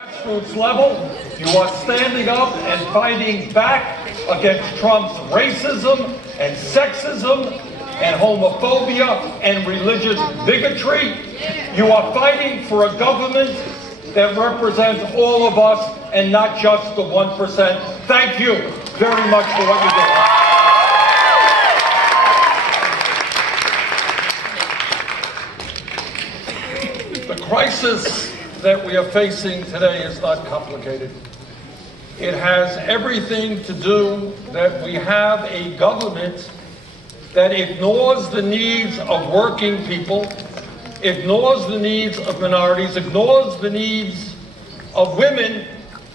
Grassroots level, you are standing up and fighting back against Trump's racism and sexism and homophobia and religious bigotry. You are fighting for a government that represents all of us and not just the 1%. Thank you very much for what you did. The crisis that we are facing today is not complicated. It has everything to do that we have a government that ignores the needs of working people, ignores the needs of minorities, ignores the needs of women,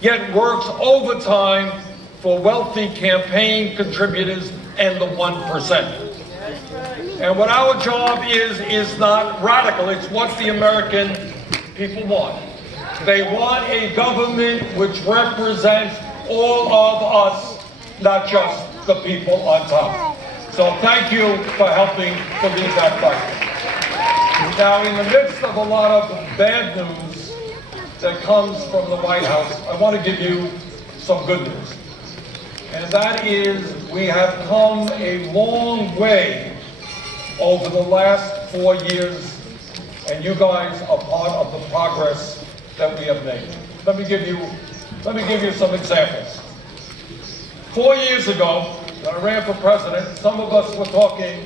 yet works overtime for wealthy campaign contributors and the 1%. And what our job is not radical. It's what the American people want. They want a government which represents all of us, not just the people on top. So thank you for helping to lead that fight. Now, in the midst of a lot of bad news that comes from the White House, I want to give you some good news. And that is, we have come a long way over the last 4 years, and you guys are part of the progress that we have made. Let me give you some examples. 4 years ago, when I ran for president, some of us were talking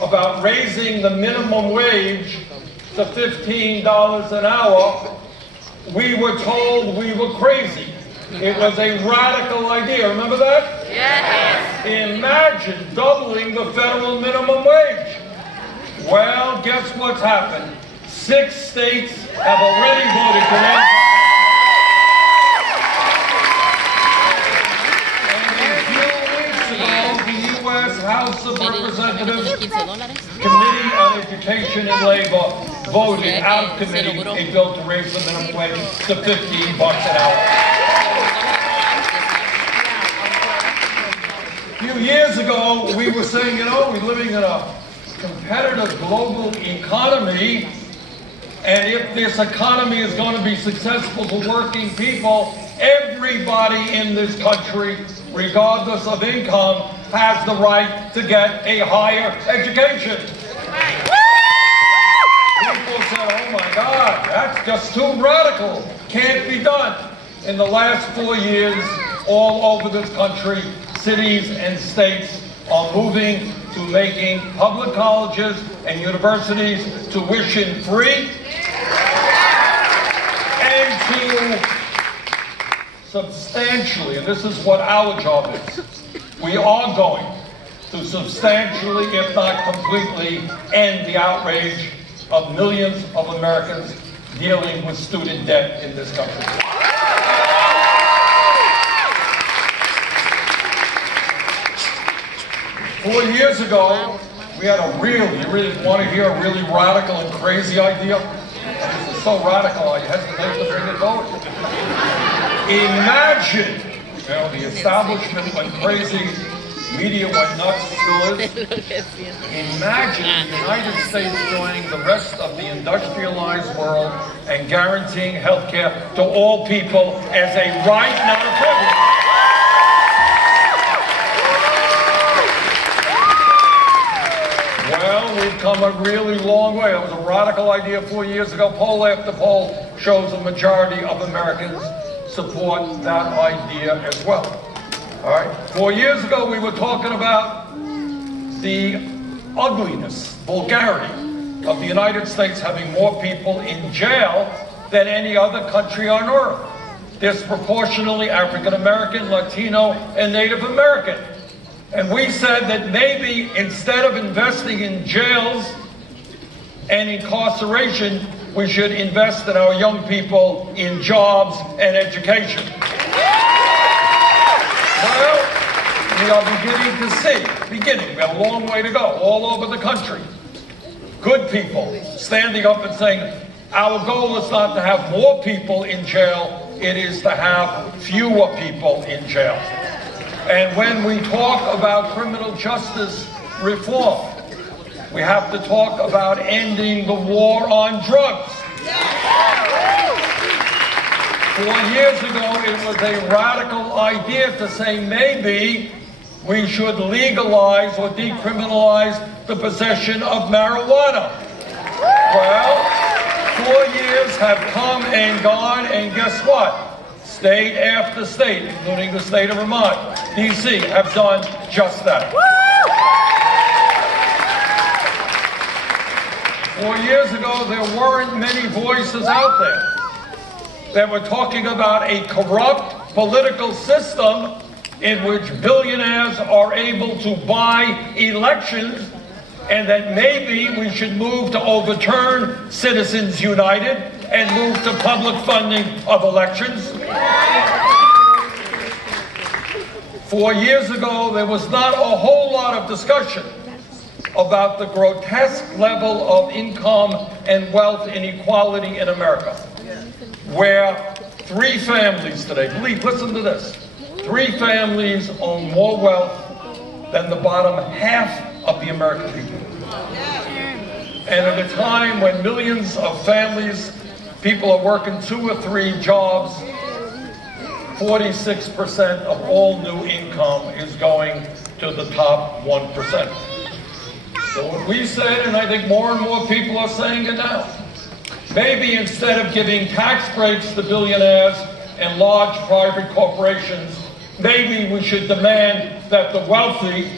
about raising the minimum wage to $15 an hour. We were told we were crazy. It was a radical idea. Remember that? Yes. Imagine doubling the federal minimum wage. Well, guess what's happened? 6 states have already voted to raise it. House of Representatives Committee on Education and Labor voted out of committee a bill to raise the minimum wage to $15 an hour. A few years ago, we were saying, we're living in a competitive global economy, and if this economy is going to be successful for working people, everybody in this country, regardless of income, has the right to get a higher education. People said, oh my God, that's just too radical. Can't be done. In the last 4 years, all over this country, cities and states are moving to making public colleges and universities tuition free and to substantially, and this is what our job is, we are going to substantially, if not completely, end the outrage of millions of Americans dealing with student debt in this country. Four years ago, we had you really want to hear a really radical and crazy idea? This is so radical, I hesitate to bring it forward. Imagine, the establishment went crazy, media went nuts, still is. Imagine the United States joining the rest of the industrialized world and guaranteeing health care to all people as a right, not a privilege. Well, we've come a really long way. It was a radical idea 4 years ago. Poll after poll shows a majority of Americans support that idea as well. All right. 4 years ago, we were talking about the ugliness, vulgarity of the United States having more people in jail than any other country on earth. Disproportionately African American, Latino, and Native American. And we said that maybe instead of investing in jails and incarceration, we should invest in our young people in jobs and education. Well, we are beginning to see, we have a long way to go all over the country. Good people standing up and saying, our goal is not to have more people in jail, it is to have fewer people in jail. And when we talk about criminal justice reform, we have to talk about ending the war on drugs. 4 years ago, it was a radical idea to say maybe we should legalize or decriminalize the possession of marijuana. Well, 4 years have come and gone, and guess what? State after state, including the state of Vermont, D.C., have done just that. 4 years ago, there weren't many voices out there that were talking about a corrupt political system in which billionaires are able to buy elections, and that maybe we should move to overturn Citizens United and move to public funding of elections. 4 years ago, there was not a whole lot of discussion about the grotesque level of income and wealth inequality in America, where 3 families today, listen to this, 3 families own more wealth than the bottom half of the American people. And at a time when millions of families, people are working 2 or 3 jobs, 46% of all new income is going to the top 1%. So what we said, and I think more and more people are saying it now, maybe instead of giving tax breaks to billionaires and large private corporations, maybe we should demand that the wealthy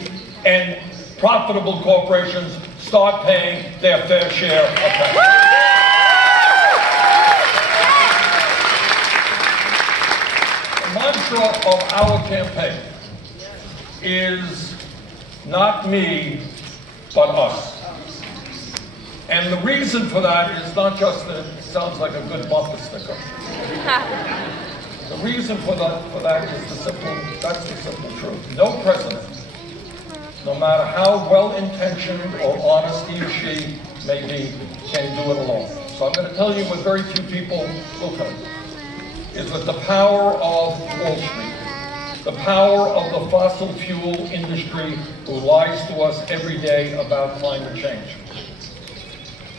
and profitable corporations start paying their fair share of tax. The mantra of our campaign is not me, but us. And the reason for that is not just that it sounds like a good bumper sticker. The reason for that is that's the simple truth. No president, no matter how well-intentioned or honest he or she may be, can do it alone. So I'm going to tell you what very few people will tell you, is that the power of Wall Street, the power of the fossil fuel industry who lies to us every day about climate change,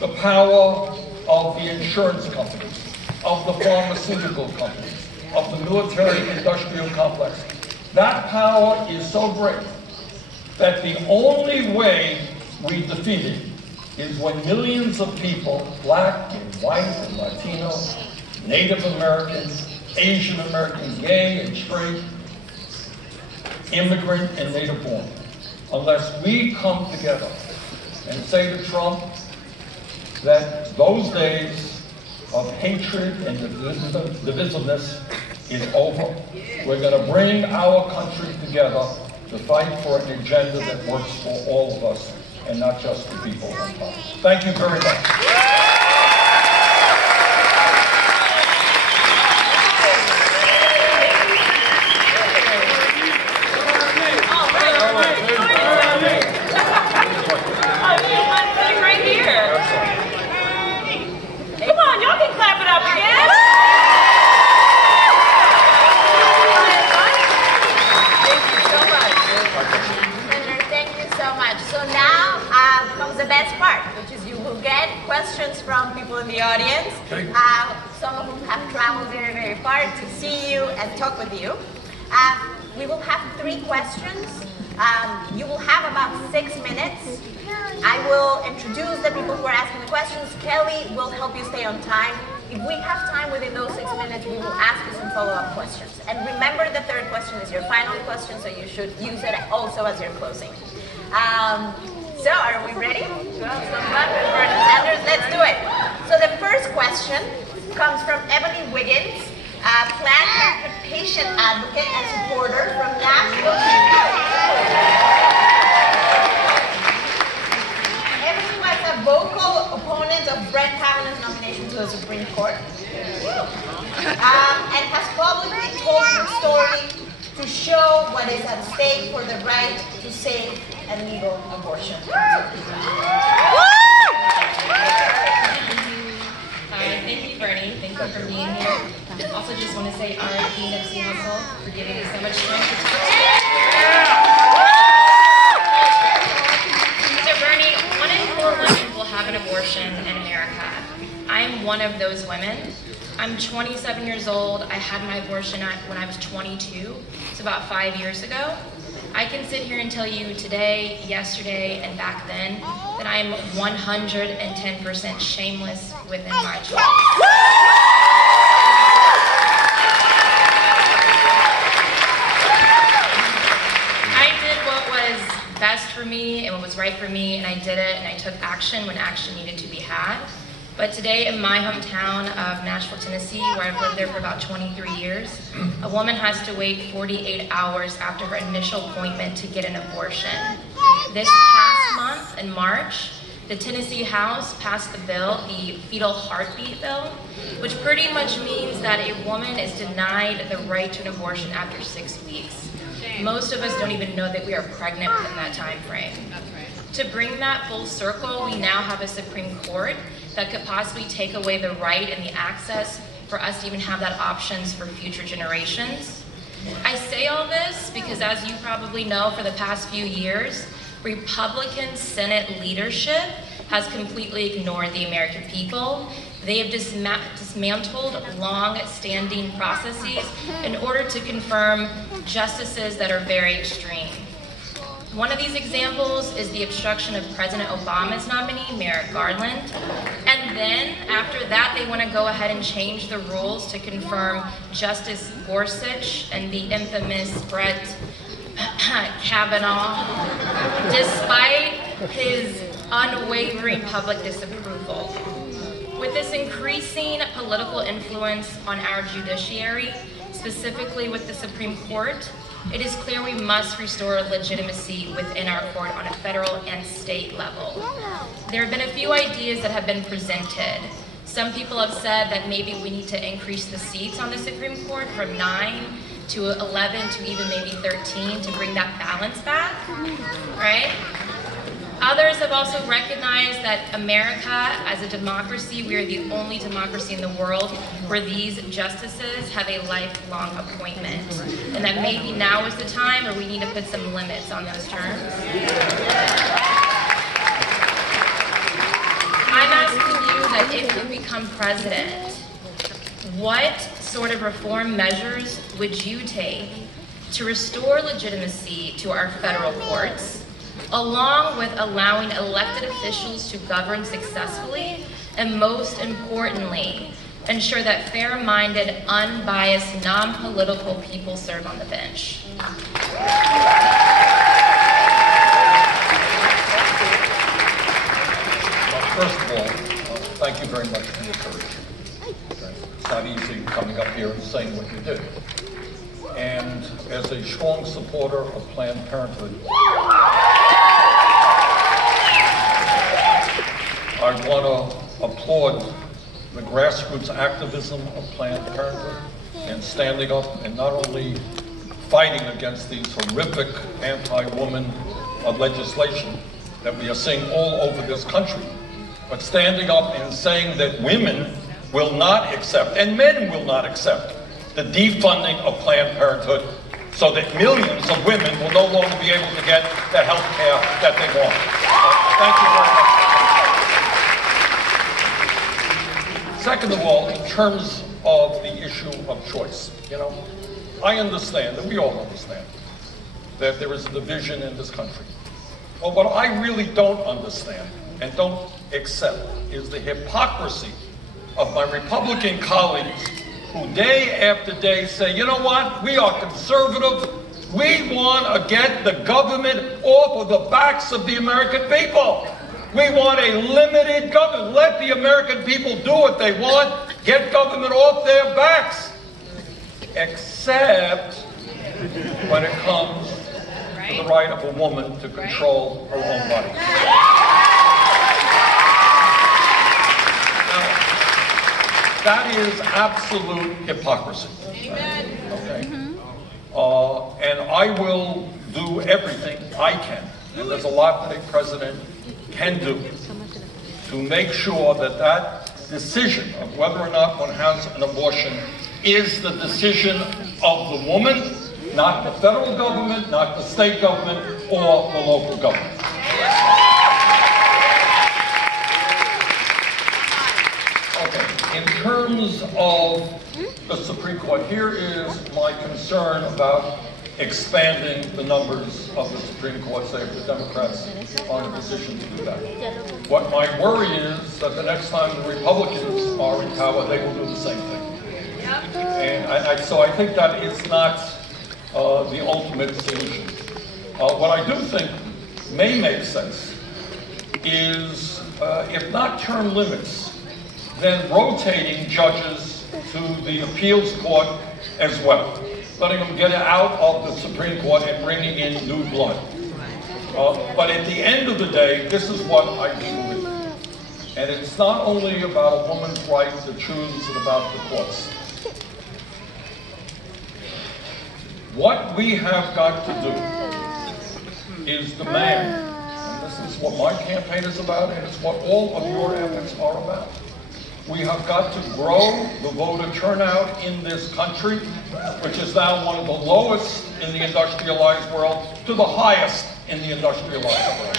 the power of the insurance companies, of the pharmaceutical companies, of the military-industrial complex. That power is so great that the only way we defeat it is when millions of people, black and white and Latino, Native Americans, Asian Americans, gay and straight, immigrant and native born, unless we come together and say to Trump that those days of hatred and divisiveness is over. We're going to bring our country together to fight for an agenda that works for all of us and not just the people on top. Thank you very much. Questions from people in the audience, some of whom have traveled very, very far to see you and talk with you. We will have 3 questions. You will have about 6 minutes. I will introduce the people who are asking the questions. Kelly will help you stay on time. If we have time within those 6 minutes, we will ask you some follow-up questions. And remember, the 3rd question is your final question, so you should use it also as your closing. So, are we ready? Sanders, let's do it. So the first question comes from Ebony Wiggins, Planned Parenthood patient advocate and supporter from Nashville, Tennessee. Ebony was a vocal opponent of Brett Kavanaugh's nomination to the Supreme Court, and has publicly told her story to show what is at stake for the right to safe and legal abortion. Thank you, Bernie. Thank you for being here. Also, just want to say RIP Nipsey Hussle for giving me so much strength to talk today. So, Bernie, 1 in 4 women will have an abortion in America. I'm one of those women. I'm 27 years old. I had my abortion when I was 22, so about 5 years ago. I can sit here and tell you today, yesterday, and back then that I'm 110% shameless within my choice. I did what was best for me and what was right for me, and I did it, and I took action when action needed to be had. But today in my hometown of Nashville, Tennessee, where I've lived there for about 23 years, a woman has to wait 48 hours after her initial appointment to get an abortion. This past month, in March, the Tennessee House passed the bill, the Fetal Heartbeat Bill, which pretty much means that a woman is denied the right to an abortion after 6 weeks. Most of us don't even know that we are pregnant within that time frame. To bring that full circle, we now have a Supreme Court that could possibly take away the right and the access for us to even have that options for future generations. I say all this because, as you probably know, for the past few years, Republican Senate leadership has completely ignored the American people. They have dismantled long-standing processes in order to confirm justices that are very extreme. One of these examples is the obstruction of President Obama's nominee, Merrick Garland. And then, after that, they want to go ahead and change the rules to confirm Justice Gorsuch and the infamous Brett Kavanaugh, despite his unwavering public disapproval. With this increasing political influence on our judiciary, specifically with the Supreme Court, it is clear we must restore legitimacy within our court on a federal and state level. There have been a few ideas that have been presented. Some people have said that maybe we need to increase the seats on the Supreme Court from 9 to 11 to even maybe 13 to bring that balance back, right? Others have also recognized that America, as a democracy, we are the only democracy in the world where these justices have a lifelong appointment. And that maybe now is the time where we need to put some limits on those terms. I'm asking you that if you become president, what sort of reform measures would you take to restore legitimacy to our federal courts, along with allowing elected officials to govern successfully, and most importantly, ensure that fair-minded, unbiased, non-political people serve on the bench? Well, first of all, thank you very much for your courage. It's not easy coming up here and saying what you did. And as a strong supporter of Planned Parenthood, I want to applaud the grassroots activism of Planned Parenthood and standing up and not only fighting against these horrific anti-woman legislation that we are seeing all over this country, but standing up and saying that women will not accept, and men will not accept, the defunding of Planned Parenthood, so that millions of women will no longer be able to get the health care that they want. Thank you very much. Second of all, in terms of the issue of choice, I understand, and we all understand, that there is a division in this country. But what I really don't understand and don't accept is the hypocrisy of my Republican colleagues who day after day say, you know what, we are conservative, we want to get the government off of the backs of the American people. We want a limited government. Let the American people do what they want, get government off their backs. Except when it comes to the right of a woman to control her own body. That is absolute hypocrisy. Amen. Okay. And I will do everything I can, and there's a lot that a president can do, to make sure that that decision of whether or not one has an abortion is the decision of the woman, not the federal government, not the state government, or the local government. In terms terms of the Supreme Court, here is my concern about expanding the numbers of the Supreme Court, say if the Democrats are in a position to do that. What my worry is that the next time the Republicans are in power, they will do the same thing. And so I think that is not the ultimate solution. What I do think may make sense is, if not term limits, then rotating judges to the appeals court as well, letting them get out of the Supreme Court and bringing in new blood. But at the end of the day, this is what I do believe. And it's not only about a woman's right to choose and about the courts. What we have got to do is demand, and this is what my campaign is about, and it's what all of your efforts are about. We have got to grow the voter turnout in this country, which is now one of the lowest in the industrialized world, to the highest in the industrialized world.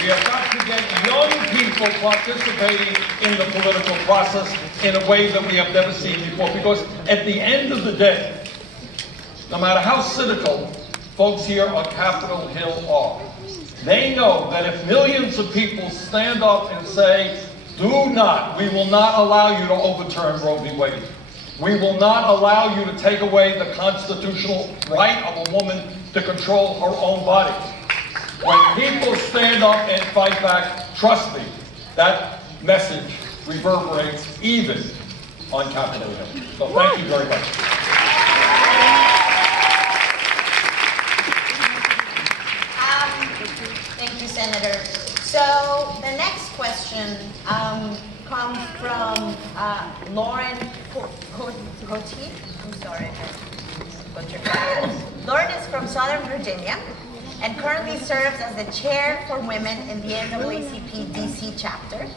We have got to get young people participating in the political process in a way that we have never seen before, because at the end of the day, no matter how cynical folks here on Capitol Hill are, they know that if millions of people stand up and say, we will not allow you to overturn Roe v. Wade. We will not allow you to take away the constitutional right of a woman to control her own body. When people stand up and fight back, trust me, that message reverberates even on Capitol Hill. So thank you very much. Thank you, Senator. So the next question comes from Lauren Cote. I'm sorry, I butchered that. Lauren is from Southern Virginia and currently serves as the chair for women in the NAACP DC chapter.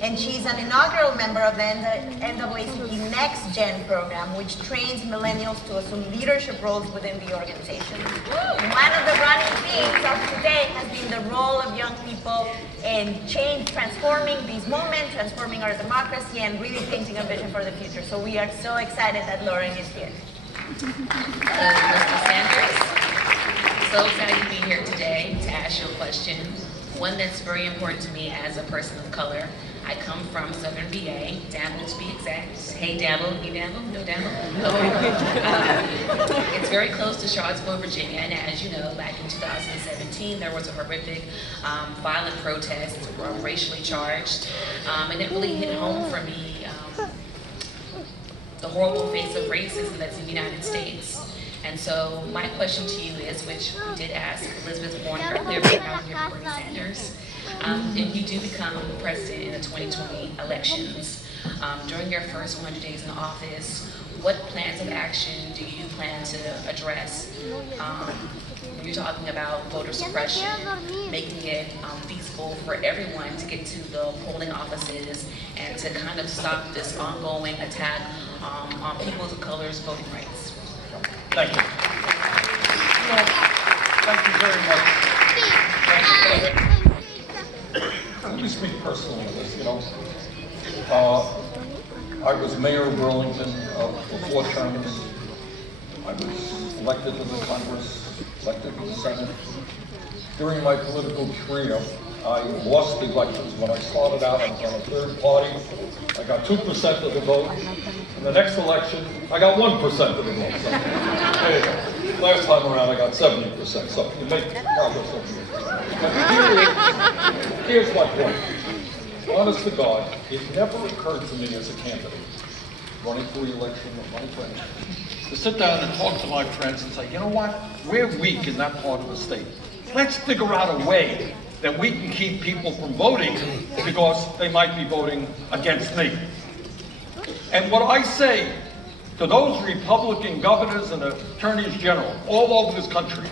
And she's an inaugural member of the NAACP Next Gen program, which trains millennials to assume leadership roles within the organization. And one of the running themes of today has been the role of young people in transforming these movements, transforming our democracy, and really painting a vision for the future. So we are so excited that Lauren is here. Mr. Sanders, so excited to be here today to ask you a question, one that's very important to me as a person of color. I come from Southern VA, Dabble to be exact. Hey Dabble, you Dabble? No Dabble? It's very close to Charlottesville, Virginia, and as you know, back in 2017, there was a horrific violent protest, racially charged, and it really hit home for me, the horrible face of racism that's in the United States. And so my question to you is, which we did ask Elizabeth Warren earlier, but now here for Bernie Sanders. If you do become president in the 2020 elections, during your first 100 days in office, what plans of action do you plan to address? You're talking about voter suppression, making it feasible for everyone to get to the polling offices and to kind of stop this ongoing attack on people of color's voting rights. Thank you. Thank you very much. Thank you. Let me speak personally on this. I was mayor of Burlington for 4 terms. I was elected to the Congress, elected to the Senate. During my political career, I lost elections. When I started out, I was on a third party. I got 2% of the vote. In the next election, I got 1% of the vote. So, there you go. Last time around, I got 70%. So you make progress over here. But here's my point. Honest to God, it never occurred to me as a candidate, running for re-election or running for anything, to sit down and talk to my friends and say, you know what? We're weak in that part of the state. Let's figure out a way that we can keep people from voting because they might be voting against me. And what I say to those Republican governors and attorneys general all over this country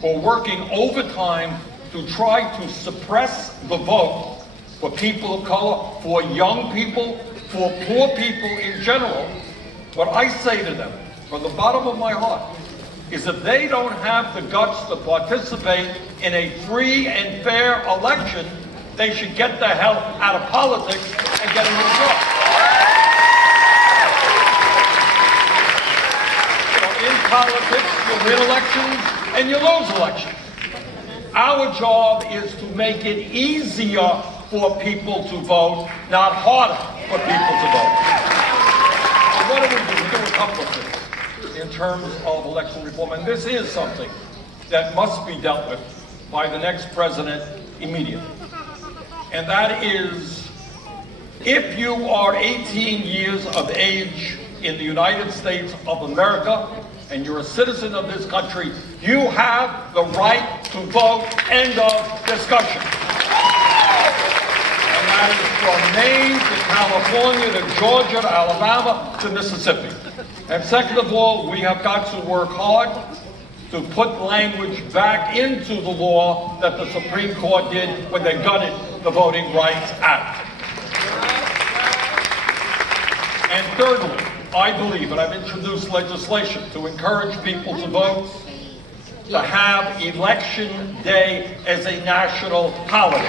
who are working overtime to try to suppress the vote for people of color, for young people, for poor people in general, what I say to them from the bottom of my heart is if they don't have the guts to participate in a free and fair election, they should get the hell out of politics and get a new job. politics, you win elections and you lose elections. Our job is to make it easier for people to vote, not harder for people to vote. So what do? We do a couple of things in terms of election reform, and this is something that must be dealt with by the next president immediately. And that is, if you are 18 years of age in the United States of America, and you're a citizen of this country, you have the right to vote. End of discussion. And that is from Maine to California to Georgia to Alabama to Mississippi. And second of all, we have got to work hard to put language back into the law that the Supreme Court did when they gutted the Voting Rights Act. And thirdly, I believe, and I've introduced legislation to encourage people to vote, to have Election Day as a national holiday.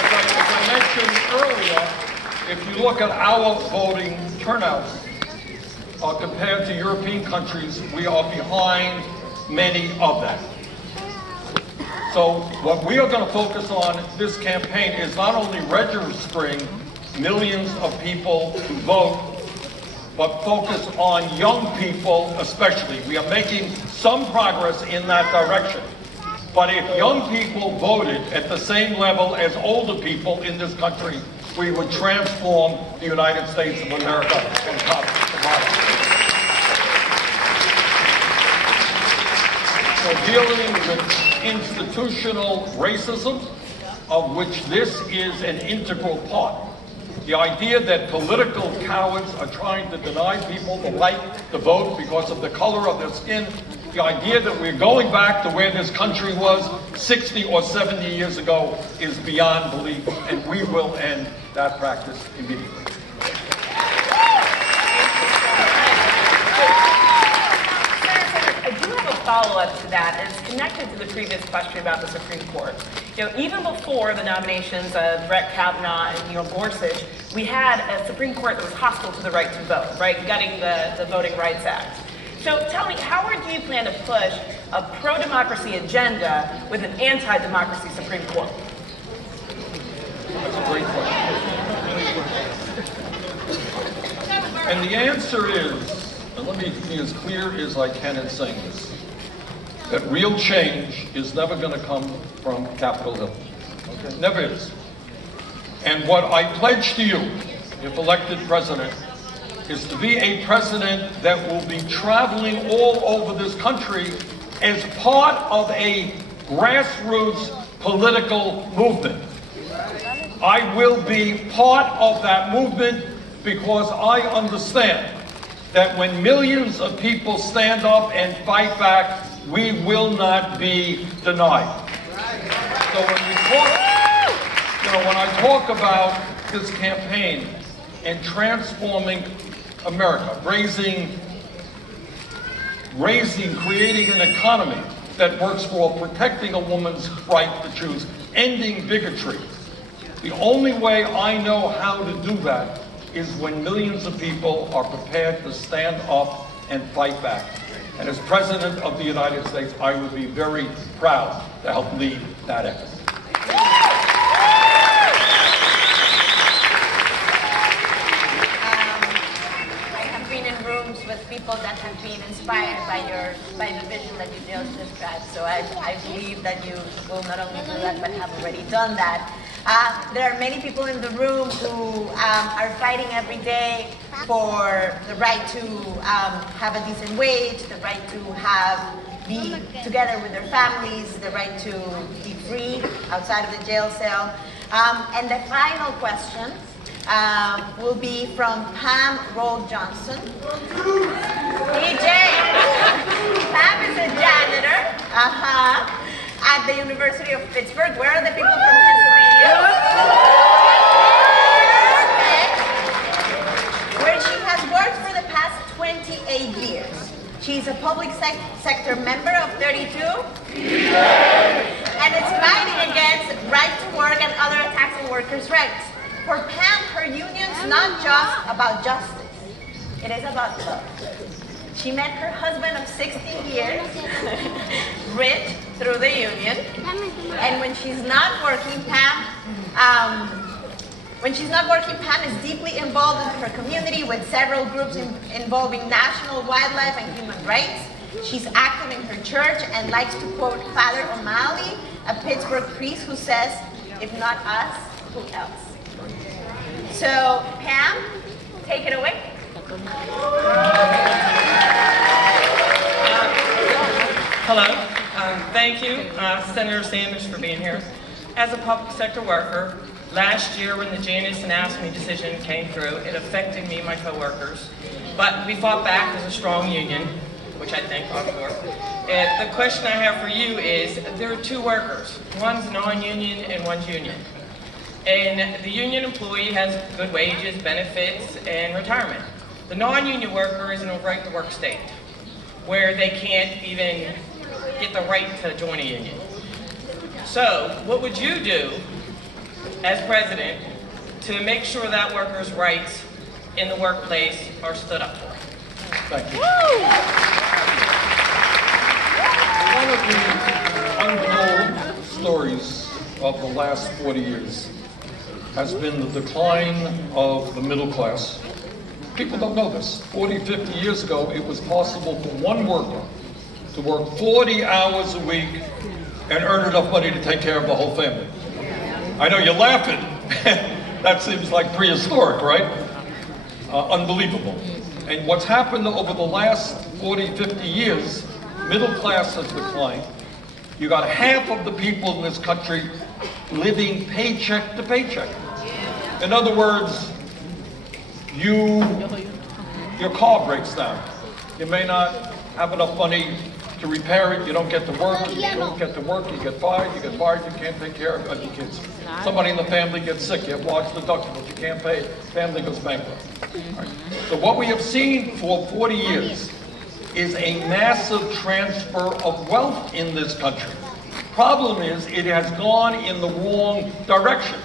As I mentioned earlier, if you look at our voting turnouts compared to European countries, we are behind many of them. So what we are going to focus on this campaign is not only registering millions of people to vote, but focus on young people especially. We are making some progress in that direction. But if young people voted at the same level as older people in this country, we would transform the United States of America from top to bottom. So dealing with institutional racism, of which this is an integral part. The idea that political cowards are trying to deny people the right to vote because of the color of their skin. The idea that we're going back to where this country was 60 or 70 years ago is beyond belief, and we will end that practice immediately. Follow-up to that, and it's connected to the previous question about the Supreme Court. You know, even before the nominations of Brett Kavanaugh and Neil Gorsuch, we had a Supreme Court that was hostile to the right to vote, right, gutting the Voting Rights Act. So tell me, how do you plan to push a pro-democracy agenda with an anti-democracy Supreme Court? That's a great question. And the answer is, and let me be as clear as I can in saying this, that real change is never going to come from Capitol Hill. Okay? Never is. And what I pledge to you, if elected president, is to be a president that will be traveling all over this country as part of a grassroots political movement. I will be part of that movement because I understand that when millions of people stand up and fight back, we will not be denied. So when I talk about this campaign and transforming America, creating an economy that works for protecting a woman's right to choose, ending bigotry, the only way I know how to do that is when millions of people are prepared to stand up and fight back. And as President of the United States, I would be very proud to help lead that effort. I have been in rooms with people that have been inspired by the vision that you just described. So I believe that you will not only do that, but have already done that. There are many people in the room who are fighting every day for the right to have a decent wage, the right to be together with their families, the right to be free outside of the jail cell. And the final question will be from Pam Roll Johnson. PJ, Pam is a janitor at the University of Pittsburgh. Where are the people from Pennsylvania? Where she has worked for the past 28 years. She's a public sector member of 32. And it's fighting against right to work and other attacks on workers' rights. For Pam, her union's it's not just about justice. It is about love. She met her husband of 16 years, Rich, through the union. And when she's not working, Pam is deeply involved in her community with several groups involving national wildlife and human rights. She's active in her church and likes to quote Father O'Malley, a Pittsburgh priest who says, "If not us, who else?" So, Pam, take it away. Hello. Thank you, Senator Sanders, for being here. As a public sector worker, last year when the Janus and AFSCME decision came through, it affected me and my coworkers. But we fought back as a strong union, which I thank God for. And the question I have for you is, there are two workers. One's non-union and one's union. And the union employee has good wages, benefits, and retirement. The non-union worker is in a right-to-work state, where they can't even get the right to join a union. So, what would you do as president to make sure that workers' rights in the workplace are stood up for? Thank you. One of the untold stories of the last 40 years has been the decline of the middle class. People don't know this. 40, 50 years ago, it was possible for one worker to work 40 hours a week and earn enough money to take care of the whole family. I know you're laughing. That seems like prehistoric, right? Unbelievable. And what's happened over the last 40, 50 years, middle class has declined. You got half of the people in this country living paycheck to paycheck. In other words, your car breaks down. You may not have enough money to repair it. You don't get to work. You don't get to work. You get fired. You get fired. You can't take care of your kids. Somebody in the family gets sick. You have large deductibles. You can't pay it. Family goes bankrupt. Right. So what we have seen for 40 years is a massive transfer of wealth in this country. Problem is, it has gone in the wrong direction.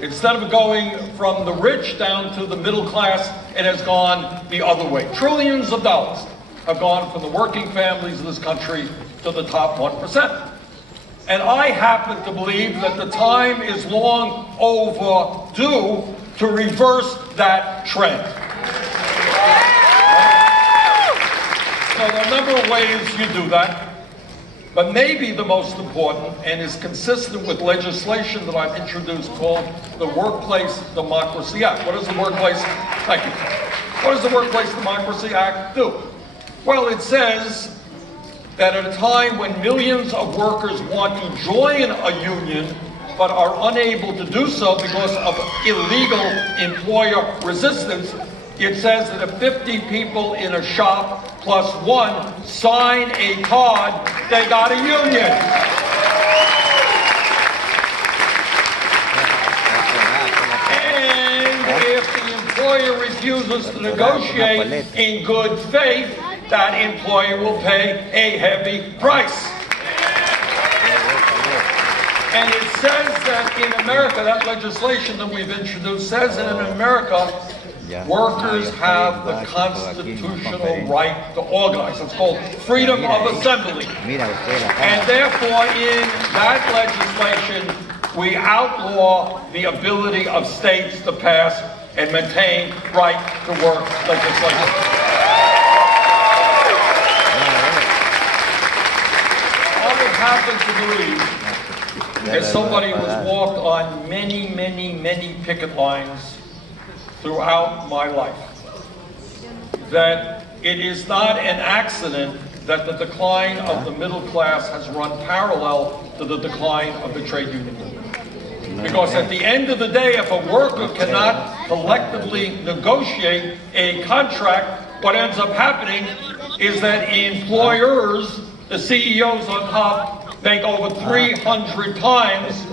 Instead of going from the rich down to the middle class, it has gone the other way. Trillions of dollars have gone from the working families of this country to the top 1%. And I happen to believe that the time is long overdue to reverse that trend. So there are a number of ways you do that. But maybe the most important, and is consistent with legislation that I've introduced called the Workplace Democracy Act. What does the Thank you. What does the Workplace Democracy Act do? Well, it says that at a time when millions of workers want to join a union but are unable to do so because of illegal employer resistance, it says that if 50 people in a shop plus one sign a card, they got a union. And if the employer refuses to negotiate in good faith, that employer will pay a heavy price. And it says that in America, that legislation that we've introduced says that in America, workers have the constitutional right to organize. It's called freedom of assembly. And therefore, in that legislation, we outlaw the ability of states to pass and maintain right to work legislation. I would happen to believe, as somebody who has walked on many, many, many picket lines throughout my life, that it is not an accident that the decline of the middle class has run parallel to the decline of the trade union movement. Because at the end of the day, if a worker cannot collectively negotiate a contract, what ends up happening is that employers, the CEOs on top, make over 300 times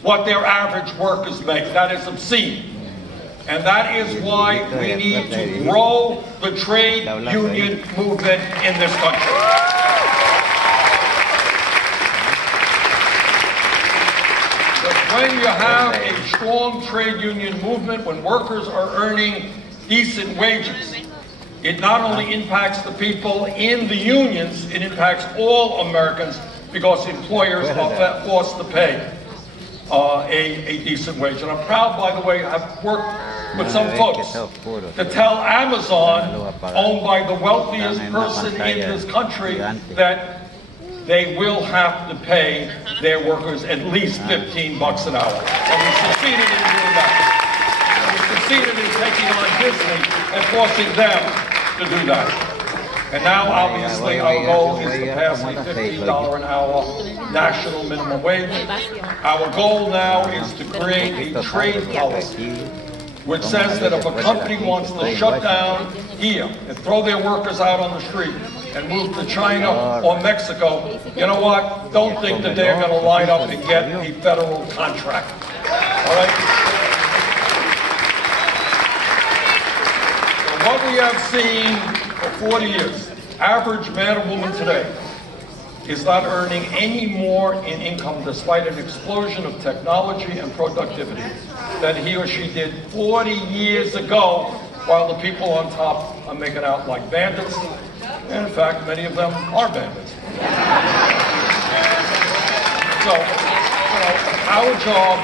what their average workers make. That is obscene. And that is why we need to grow the trade union movement in this country. The when you have a strong trade union movement, when workers are earning decent wages, it not only impacts the people in the unions, it impacts all Americans because employers are forced to pay a decent wage. And I'm proud, by the way, I've worked with some folks to tell Amazon, owned by the wealthiest person in this country, that they will have to pay their workers at least $15 an hour. And we succeeded in doing that. We succeeded in taking on Disney and forcing them to do that. And now, obviously, our goal is to pass a $15 an hour national minimum wage. Our goal now is to create a trade policy which says that if a company wants to shut down here and throw their workers out on the street and move to China or Mexico, you know what? Don't think that they're going to line up and get a federal contract. All right? So what we have seen for 40 years, average man or woman today is not earning any more in income despite an explosion of technology and productivity than he or she did 40 years ago, while the people on top are making out like bandits. And in fact, many of them are bandits. So, our job,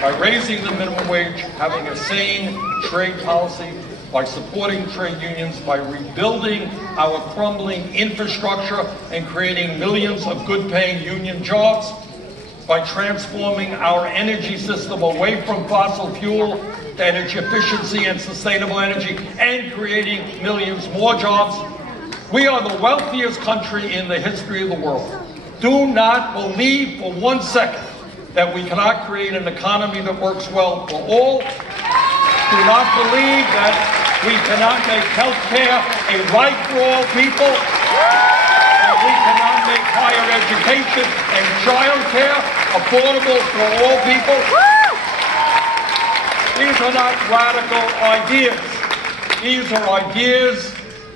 by raising the minimum wage, having a sane trade policy, by supporting trade unions, by rebuilding our crumbling infrastructure and creating millions of good-paying union jobs, by transforming our energy system away from fossil fuel to energy efficiency and sustainable energy, and creating millions more jobs. We are the wealthiest country in the history of the world. Do not believe for 1 second that we cannot create an economy that works well for all. Do not believe that we cannot make health care a right for all people. That we cannot make higher education and child care affordable for all people. These are not radical ideas. These are ideas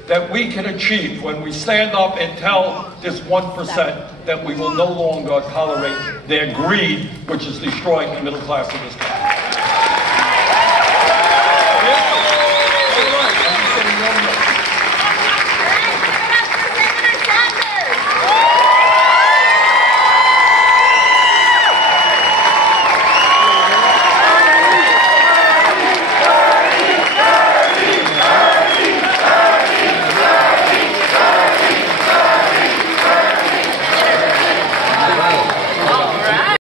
that we can achieve when we stand up and tell this 1% that we will no longer tolerate their greed, which is destroying the middle class of this country.